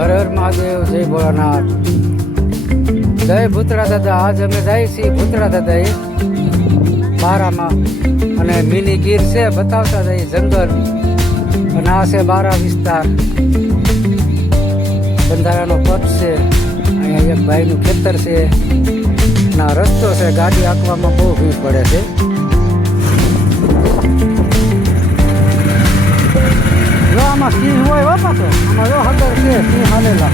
હર હર મહાદેવ, જય ભોળાનાથ, જય ભૂતરા દાદા. આજ અમે જઈએ છીએ ભૂતરા દાદા બારામાં, અને મિની ગીર છે બતાવતા જઈએ જંગલ, અને આ છે બારા વિસ્તાર. બંધારાનો પટ છે, અહીંયા એક ભાઈનું ખેતર છે, ના રસ્તો છે, ગાડી હાંકવામાં બહુ ભીડ પડે છે. જો આમાં સિંહ હોય બાપા, તો આમાં જો હદર છે, સિંહ હાલેલા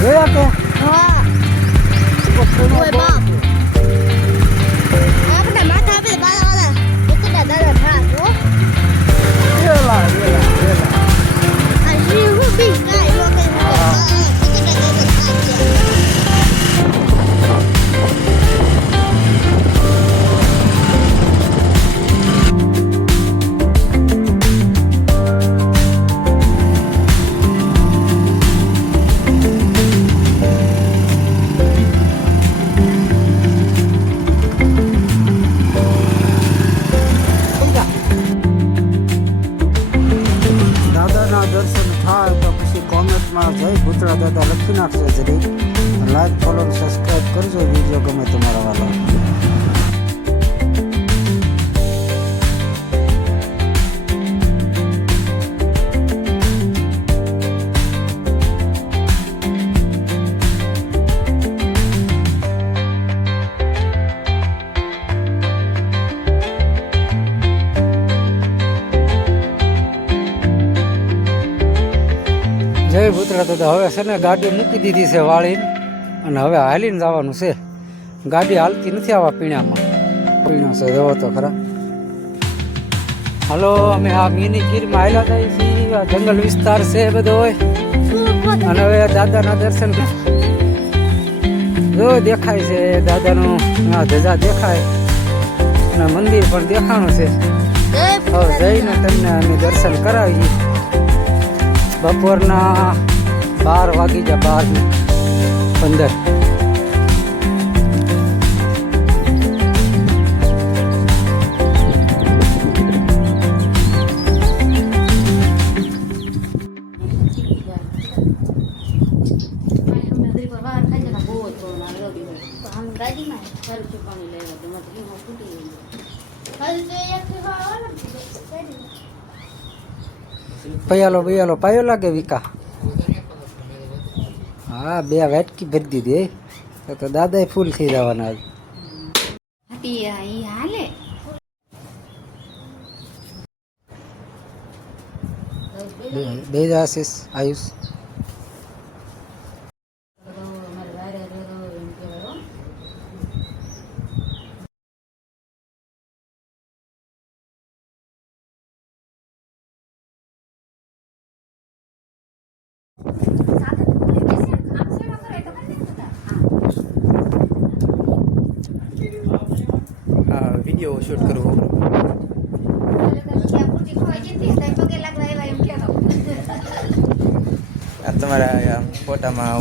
જોયા કે દર્શન થાય તો પછી કોમેન્ટમાં જય ભૂતરા દાદા લખી નાખશે. જરી લાઈક, ફોલો, સબસ્ક્રાઈબ કરજો. વિડીયો ગમે તમારા વાલા. જય ભૂતરા દાદા. હવે છે ને ગાડી મૂકી દીધી છે વાળીને, અને હવે હાલીને જવાનું છે. ગાડી હાલતી નથી આવા પીણામાં. પીણા છે જવો તો ખરા. હાલો, અમે આ મિની ગીરમાં હાલ્યા જઈએ છીએ. આ જંગલ વિસ્તાર છે બધો હોય, અને હવે દાદાના દર્શન જો દેખાય છે. દાદાનું આ ધજા દેખાય, અને મંદિર પણ દેખાણું છે. હવે જઈને તમને અમે દર્શન કરાવીએ. બપોરના 12 વાગી ગયા, 12:15. પયાલો બયાલો પાયો લાગે વિકા. હા, 2 વાટકી ભરી દીધી. તો દાદા ફૂલ થઈ જવાના. બે આશીષ આયુષ. વિડીયો શૂટ કરવો. તમારા ફોટામાં